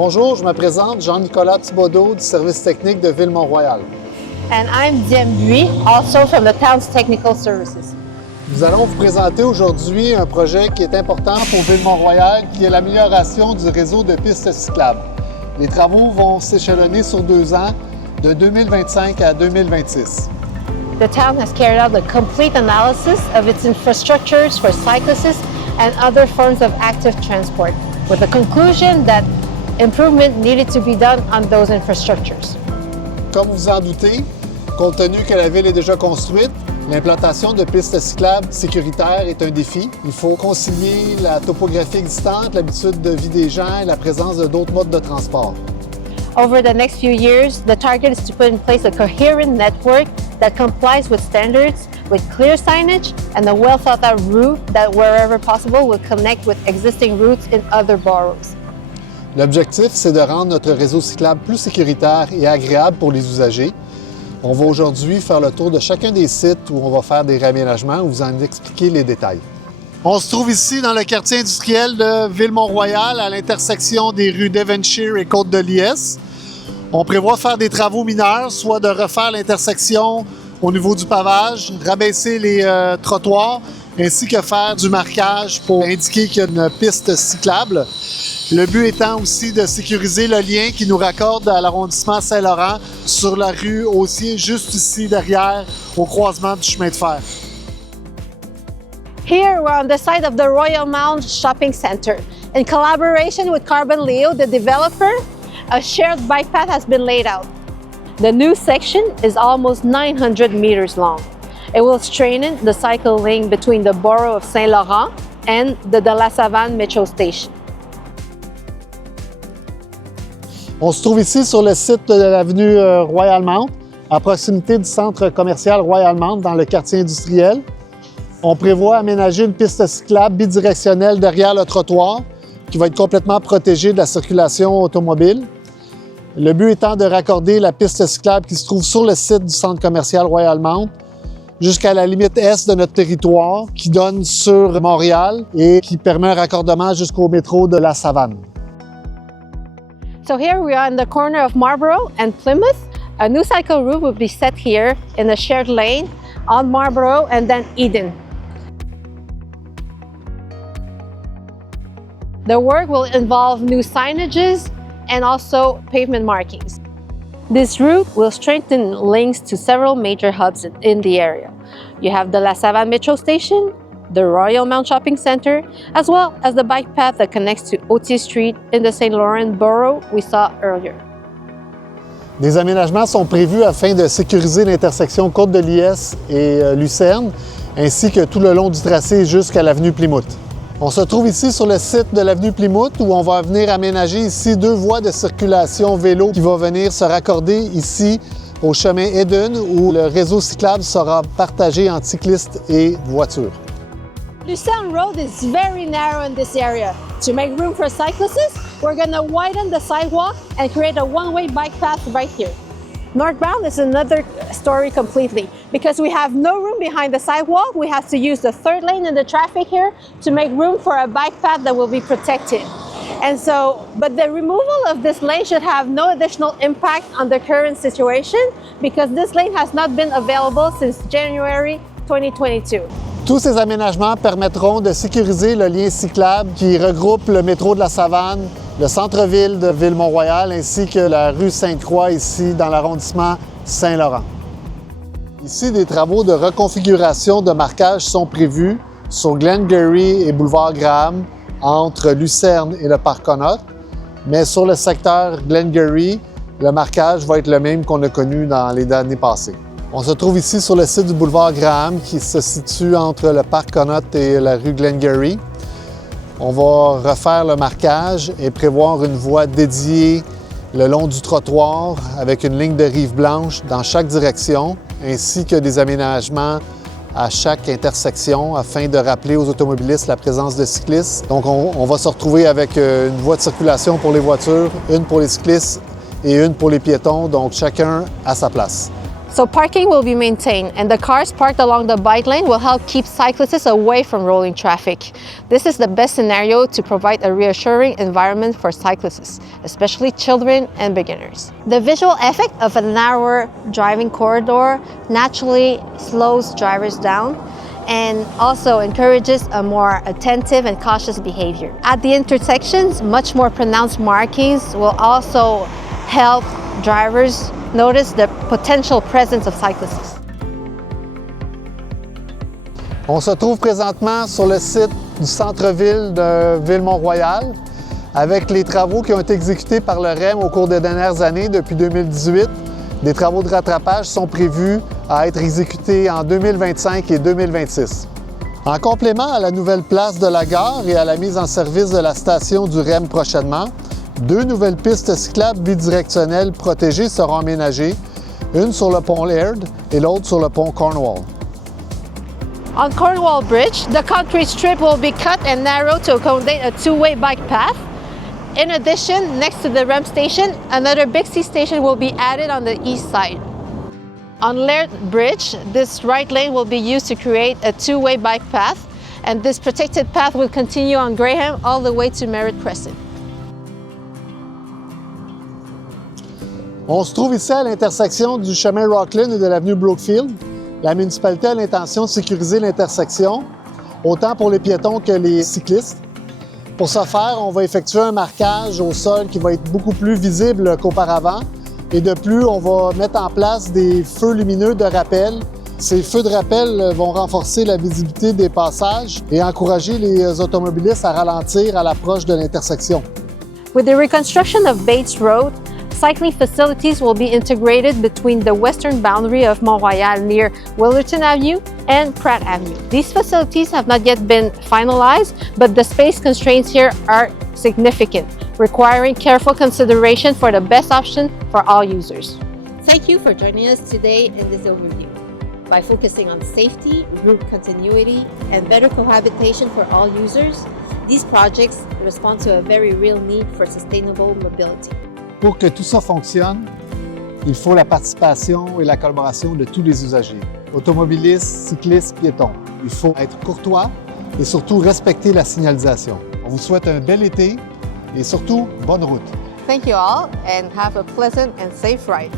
Bonjour, je me présente, Jean-Nicolas Thibodeau du service technique de Ville-Mont-Royal. And I'm Diem Bui, also from the town's technical services. Nous allons vous présenter aujourd'hui un projet qui est important pour Ville-Mont-Royal, qui est l'amélioration du réseau de pistes cyclables. Les travaux vont s'échelonner sur 2 ans, de 2025 à 2026. The town has carried out a complete analysis of its infrastructures for cyclists and other forms of active transport, with the conclusion that improvement needed to be done on those infrastructures. Comme vous en doutez, compte tenu que la ville est déjà construite, l'implantation de pistes cyclables sécuritaires est un défi. Il faut concilier la topographie existante, l'habitude de vie des gens et la présence d'autres modes de transport. Over the next few years, the target is to put in place a coherent network that complies with standards, with clear signage, and a well-thought-out route that, wherever possible, will connect with existing routes in other boroughs. L'objectif, c'est de rendre notre réseau cyclable plus sécuritaire et agréable pour les usagers. On va aujourd'hui faire le tour de chacun des sites où on va faire des réaménagements, où vous en expliquer les détails. On se trouve ici dans le quartier industriel de Ville-Mont-Royal, à l'intersection des rues Devonshire et Côte-de-Liesse. On prévoit faire des travaux mineurs, soit de refaire l'intersection au niveau du pavage, rabaisser les trottoirs, ainsi que faire du marquage pour indiquer qu'il y a une piste cyclable. Le but étant aussi de sécuriser le lien qui nous raccorde à l'arrondissement Saint-Laurent sur la rue Haussier, juste ici derrière, au croisement du chemin de fer. Here, we're on the site of the Royal Mount Shopping Center. In collaboration with Carbon Leo, the developer, a shared bike path has been laid out. The new section is almost 900 meters long. It will strengthen the cycle lane between the borough of Saint-Laurent and the De La Savane Metro Station. On se trouve ici sur le site de l'avenue Royal Mount, à proximité du centre commercial Royal Mount dans le quartier industriel. On prévoit aménager une piste cyclable bidirectionnelle derrière le trottoir qui va être complètement protégée de la circulation automobile. Le but étant de raccorder la piste cyclable qui se trouve sur le site du centre commercial Royal Mount jusqu'à la limite est de notre territoire qui donne sur Montréal et qui permet un raccordement jusqu'au métro de La Savane. So here we are in the corner of Marlborough and Plymouth. A new cycle route will be set here in a shared lane on Marlborough and then Eden. The work will involve new signages and also pavement markings. This route will strengthen links to several major hubs in the area. You have the La Savane Metro Station, the Royal Mount Shopping Center, as well as the bike path that connects to Autier Street in the St. Laurent borough we saw earlier. Des aménagements sont prévus afin de sécuriser l'intersection Côte-de-Liesse et Lucerne, ainsi que tout le long du tracé jusqu'à l'avenue Plymouth. On se trouve ici sur le site de l'avenue Plymouth où on va venir aménager ici 2 voies de circulation vélo qui vont venir se raccorder ici au chemin Eden où le réseau cyclable sera partagé entre cyclistes et voitures. Lucerne Road is very narrow in this area. To make room for cyclists, we're going to widen the sidewalk and create a one-way bike path right here. Northbound is another story completely. Because we have no room behind the sidewalk, we have to use the 3rd lane in the traffic here to make room for a bike path that will be protected. And so, but the removal of this lane should have no additional impact on the current situation because this lane has not been available since January 2022. Tous ces aménagements permettront de sécuriser le lien cyclable qui regroupe le métro de La Savane, le centre-ville de Ville-Mont-Royal ainsi que la rue Sainte-Croix ici dans l'arrondissement Saint-Laurent. Ici, des travaux de reconfiguration de marquage sont prévus sur Glengarry et boulevard Graham entre Lucerne et le parc Connaught, mais sur le secteur Glengarry, le marquage va être le même qu'on a connu dans les années passées. On se trouve ici sur le site du boulevard Graham qui se situe entre le parc Connaught et la rue Glengarry. On va refaire le marquage et prévoir une voie dédiée le long du trottoir avec une ligne de rive blanche dans chaque direction ainsi que des aménagements à chaque intersection afin de rappeler aux automobilistes la présence de cyclistes. Donc on va se retrouver avec une voie de circulation pour les voitures, une pour les cyclistes et une pour les piétons, donc chacun à sa place. So parking will be maintained, and the cars parked along the bike lane will help keep cyclists away from rolling traffic. This is the best scenario to provide a reassuring environment for cyclists, especially children and beginners. The visual effect of a narrower driving corridor naturally slows drivers down and also encourages a more attentive and cautious behavior. At the intersections, much more pronounced markings will also help drivers notice the potential presence of cyclists. On se trouve présentement sur le site du centre-ville de Ville-Mont-Royal avec les travaux qui ont été exécutés par le REM au cours des dernières années depuis 2018. Des travaux de rattrapage sont prévus à être exécutés en 2025 et 2026. En complément à la nouvelle place de la gare et à la mise en service de la station du REM prochainement, 2 nouvelles pistes cyclables bidirectionnelles protégées seront aménagées, une sur le pont Laird et l'autre sur le pont Cornwall. On Cornwall Bridge, the concrete strip will be cut and narrowed to accommodate a two-way bike path. In addition, next to the REM station, another Bixby station will be added on the east side. On Laird Bridge, this right lane will be used to create a two-way bike path, and this protected path will continue on Graham all the way to Merritt Crescent. On se trouve ici à l'intersection du chemin Rockland et de l'avenue Brookfield. La municipalité a l'intention de sécuriser l'intersection, autant pour les piétons que les cyclistes. Pour ce faire, on va effectuer un marquage au sol qui va être beaucoup plus visible qu'auparavant. Et de plus, on va mettre en place des feux lumineux de rappel. Ces feux de rappel vont renforcer la visibilité des passages et encourager les automobilistes à ralentir à l'approche de l'intersection. With the reconstruction of Bates Road, cycling facilities will be integrated between the western boundary of Mont-Royal near Willerton Avenue and Pratt Avenue. These facilities have not yet been finalized, but the space constraints here are significant, requiring careful consideration for the best option for all users. Thank you for joining us today in this overview. By focusing on safety, route continuity, and better cohabitation for all users, these projects respond to a very real need for sustainable mobility. Pour que tout ça fonctionne, il faut la participation et la collaboration de tous les usagers, automobilistes, cyclistes, piétons. Il faut être courtois et surtout respecter la signalisation. On vous souhaite un bel été et surtout, bonne route. Thank you all and have a pleasant and safe ride.